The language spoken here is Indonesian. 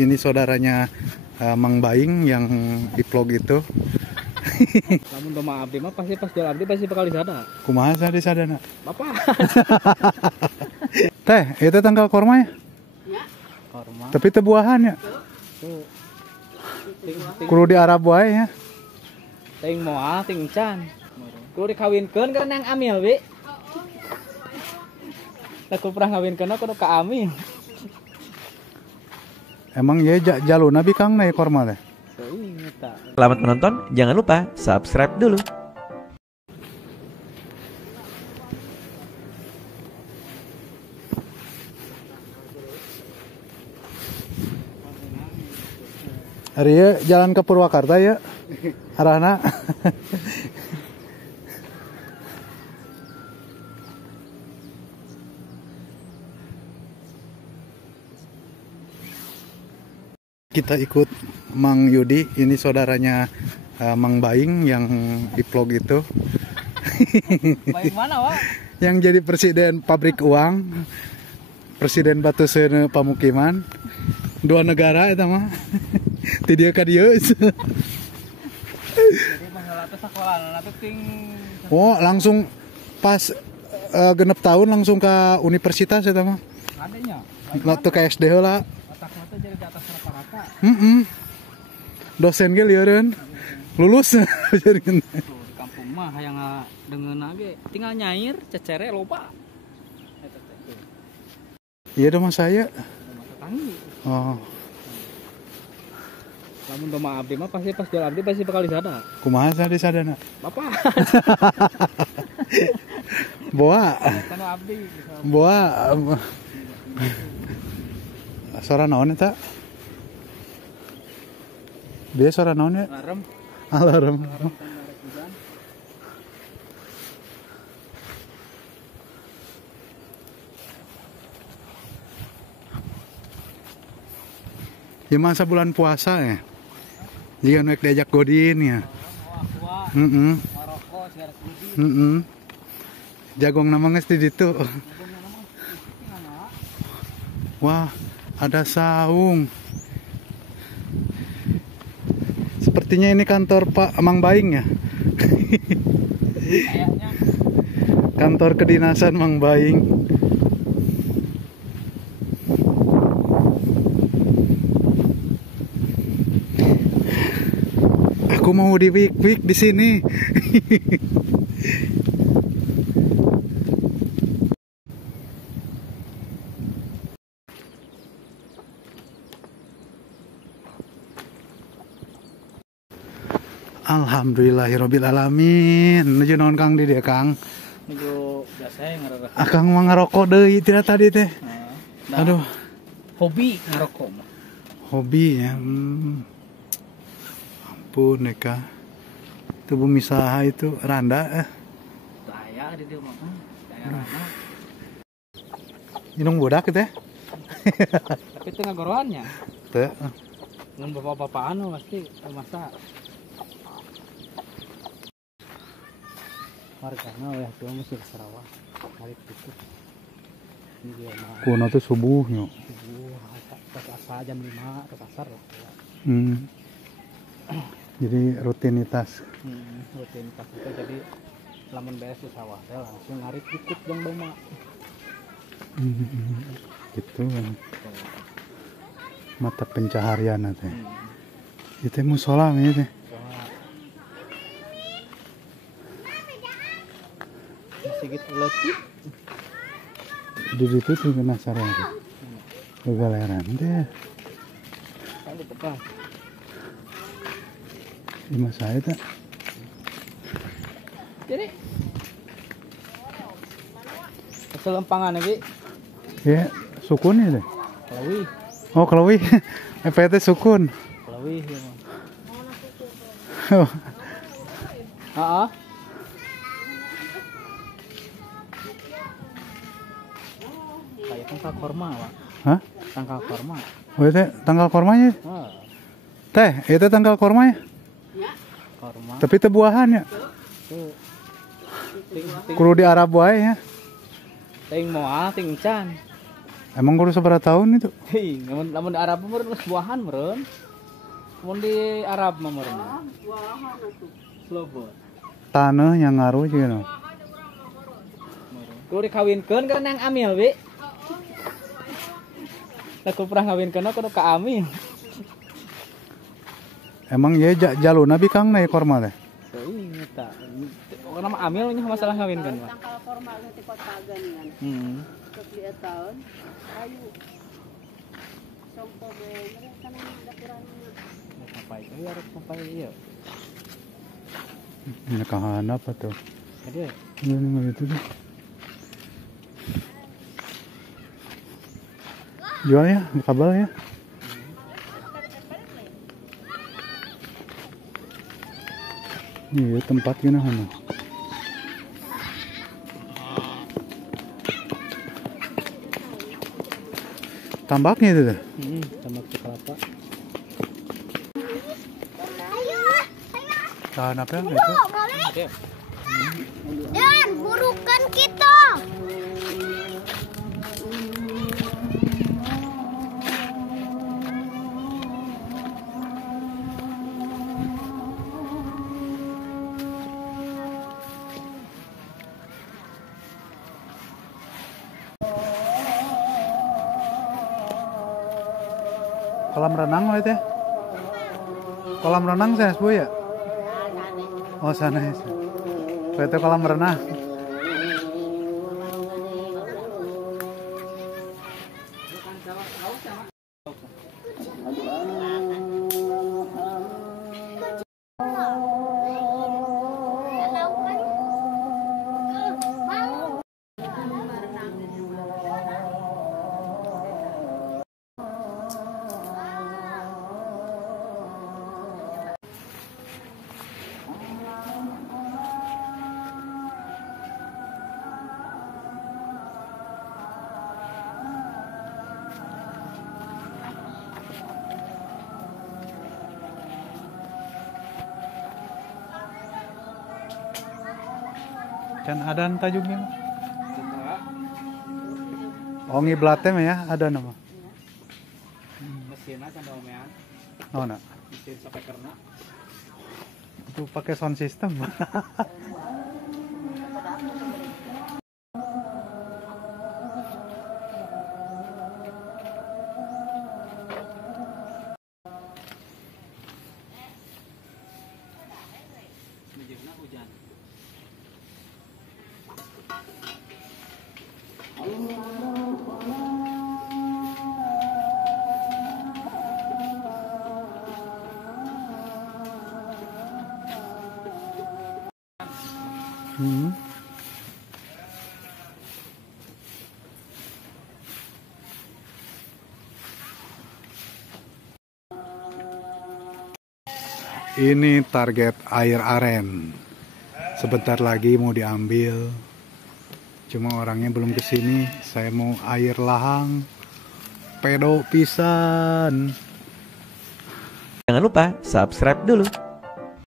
ini saudaranya Mang Baing yang di vlog itu. Namun doma abdi mah pasti pas jual abdi pasti bakal disada. Kumaha di sadana? Bapak. Teh, itu tanggal korma ya? Ya. Korma. Tapi teu buahan ya. Tuh. Kudu di Arab wae ya. Ting moal ting can. Kudu dikawinkeun karena yang amil, Bi. Aku pernah ngawinkeun kudu ka amil. Emang ya jaluna bikang na korma teh. Selamat menonton, jangan lupa subscribe dulu. Hari ya jalan ke Purwakarta ya. Arahna. Kita ikut Mang Yudi, ini saudaranya Mang Baing yang di vlog itu. Baing mana, Wak? Yang jadi presiden pabrik uang, presiden batu seuna pamukiman, dua negara eta mah. Ti dieu ka dieu. Jadi masalah teh sakolana teh ting. Oh, langsung pas genep tahun langsung ke universitas eta mah. Adanya. Waktu ke SD heula. Otakna teh jadi di atas rata-rata. Dosen ge lieureun. Lulus. Tuh, di kampung mah hayang dengeuna ge tinggal nyair cecere loba. Eta teh. Iya dong mas saya. Tanggi. Oh, Namun doma abdi mah pasti pas jual abdi pasti bakal disada. kumaha di sadana? Bapak. Boa. Kana abdi. Boa. Suara naon eta? Dia suara naon ya? Alarm. Alarm. Ya masa bulan puasa ya. Jika naik diajak godin ya. Maroko segala kudi. Jagong nama geus di ditu. Wah, ada saung. Sepertinya ini kantor Pak Mang Baing ya. Kayaknya Kantor kedinasan Mang Baing. Aku mau di wik-wik di sini. Alhamdulillahirabbil alamin. Nuju naon Kang di dieu Kang? nuju biasa ngarokok. Akang mah ngarokok deui tidak tadi teh. Aduh, Hobi ngarokok mah. hobi ya. Ampun Eka. Itu bumi saha itu randa Daya di dieu mah. Daerahna. Inung budak teh. Tapi tengah goroannya. Teh. Mun bapak-bapakan mah pasti masa wargana weh tuh masih Sarawak. Hari itu. Ini dia mah Kuno tuh subuhnya. subuh pas asa jam 5 ke pasar lah. Jadi rutinitas. Rutinitas itu jadi lamun beres di sawah teh langsung narik ikut yang doma. Gitu kan. Mata pencaharian teh. Itu musola ini teh. Sigit letik. Di situ tuh penasaran. Kegaleran deh. Kan di depan. Di masa itu. Jadi keselempangan Bi. Ya, sukun ya teh. Kelawi, Oh, Kelawi. EPT sukun. kelawi ya mah. Oh, Heeh. Kayak tangkal korma, Pak. hah? Tangkal korma. Oh, itu tanggal kormanya. Heeh. Teh, itu tanggal kormanya. Korma. Tapi teu buahan ya. Tuh. Kudu di Arab wae ya. Ting moal ting can. Emang baru seberapa tahun itu? Hei, namun di Arab meureun geus buahan meureun. Mun di Arab mah meureun. Buahan atuh. Slobot. Tanah yang ngaruh juga no. Kudu dikawinkeun kan yang amil, Bi. Lah kudu pernah ngawinkeun kudu ka amil. Emang ya jaluna bikang na ekor mah teh. Teuing eta. Nama amil nya masalah ngawinkeun mah. Tangkal formal nanti kota ganingan. Terus di tahun ayu. Sompo be mereka kan dapurannya. Sampai itu harus sampai ieu. Nikahan apa tuh? Ada. Ini gitu tuh. Jual ya, kabel ya. Iya tempat gini hana. Tambaknya itu tuh. Tambak kelapa. Tahan apa ya itu? Ada. Dan burukan kita. Kolam renang lah itu ya? Kolam renang saya Bu ya? Oh sana ya. Itu kolam renang. Kan ada tajuknya. Oh ngiblatnya mah ya ada nama. Mesinna kan domean. Oh nak. Mesin sampai kerna. Itu pakai sound system. Mijirna hujan. Ini target air aren. Sebentar lagi mau diambil. Cuma orangnya belum kesini. Saya mau air lahang. Pedo pisan. Jangan lupa subscribe dulu.